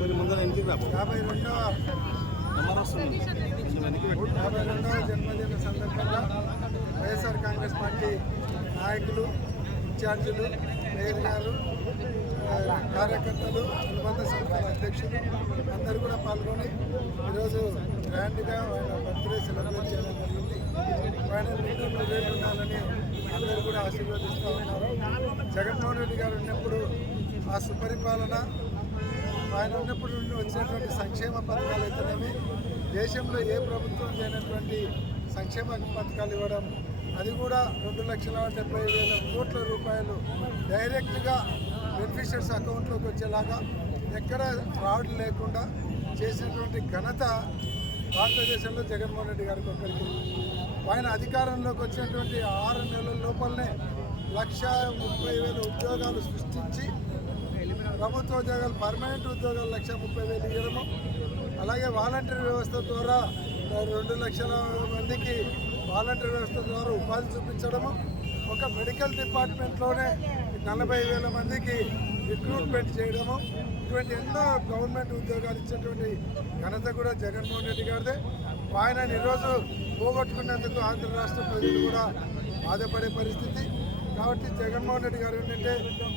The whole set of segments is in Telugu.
కొంచెం ముందర వెనక్కి రాబో యాభై పెట్టు యాభై రెండవ జన్మదిన సందర్భంగా వైఎస్ఆర్ కాంగ్రెస్ పార్టీ నాయకులు ఇన్ఛార్జీలు మేయర్ గారు కార్యకర్తలు అనుబంధ సంస్థల అధ్యక్షులు అందరూ కూడా పాల్గొని ఈరోజు గ్రాండ్గా ఆయన బర్త్డే సెలబ్రేట్ చేయడం జరిగింది. ఆయన నిండు నూరేళ్ళు ఉండాలని అందరూ కూడా ఆశీర్వదిస్తూ ఉన్నారు. జగన్మోహన్ రెడ్డి గారు ఉన్నప్పుడు ఆ సుపరిపాలన ఆయన ఉన్నప్పటి నుండి వచ్చినటువంటి సంక్షేమ పథకాలు అయితేనేమి దేశంలో ఏ ప్రభుత్వం చేయనటువంటి సంక్షేమ పథకాలు ఇవ్వడం అది కూడా రెండు లక్షల డెబ్బై వేల కోట్ల రూపాయలు డైరెక్ట్గా బెనిఫిషియర్స్ అకౌంట్లోకి వచ్చేలాగా ఎక్కడ ఫ్రాడ్ లేకుండా చేసినటువంటి ఘనత భారతదేశంలో జగన్మోహన్ రెడ్డి గారికి ఒకరికి ఆయన అధికారంలోకి వచ్చినటువంటి ఆరు నెలల లోపలనే లక్ష ముప్పై వేల ఉద్యోగాలు సృష్టించి ప్రభుత్వ ఉద్యోగాలు పర్మనెంట్ ఉద్యోగాలు లక్ష ముప్పై వేలు ఇవ్వడము. అలాగే వాలంటీర్ వ్యవస్థ ద్వారా రెండు లక్షల మందికి వాలంటీర్ వ్యవస్థ ద్వారా ఉపాధి చూపించడము. ఒక మెడికల్ డిపార్ట్మెంట్లోనే నలభై వేల మందికి రిక్రూట్మెంట్ చేయడము. ఇటువంటి ఎన్నో గవర్నమెంట్ ఉద్యోగాలు ఇచ్చేటువంటి ఘనత కూడా జగన్మోహన్ రెడ్డి గారిదే. ఆయన ఈరోజు పోగొట్టుకున్నందుకు ఆంధ్ర రాష్ట్ర ప్రజలు కూడా బాధపడే పరిస్థితి. కాబట్టి జగన్మోహన్ రెడ్డి గారు ఏంటంటే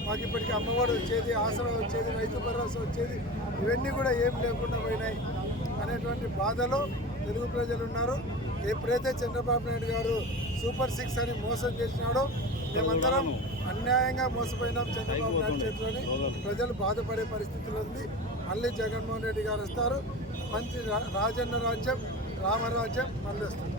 మాకు ఇప్పటికీ అమ్మఒడి వచ్చేది ఆసరా వచ్చేది రైతు భరోసా వచ్చేది ఇవన్నీ కూడా ఏం లేకుండా పోయినాయి అనేటువంటి బాధలో తెలుగు ప్రజలు ఉన్నారు. ఎప్పుడైతే చంద్రబాబు నాయుడు గారు సూపర్ సిక్స్ అని మోసం చేసినాడో మేమందరం అన్యాయంగా మోసపోయినాం చంద్రబాబు నాయుడు చేతిలోని. ప్రజలు బాధపడే పరిస్థితులు ఉంది. మళ్ళీ జగన్మోహన్ రెడ్డి గారు వస్తారు. మంచి రాజన్న రాజ్యం రామరాజ్యం మళ్ళీ వస్తారు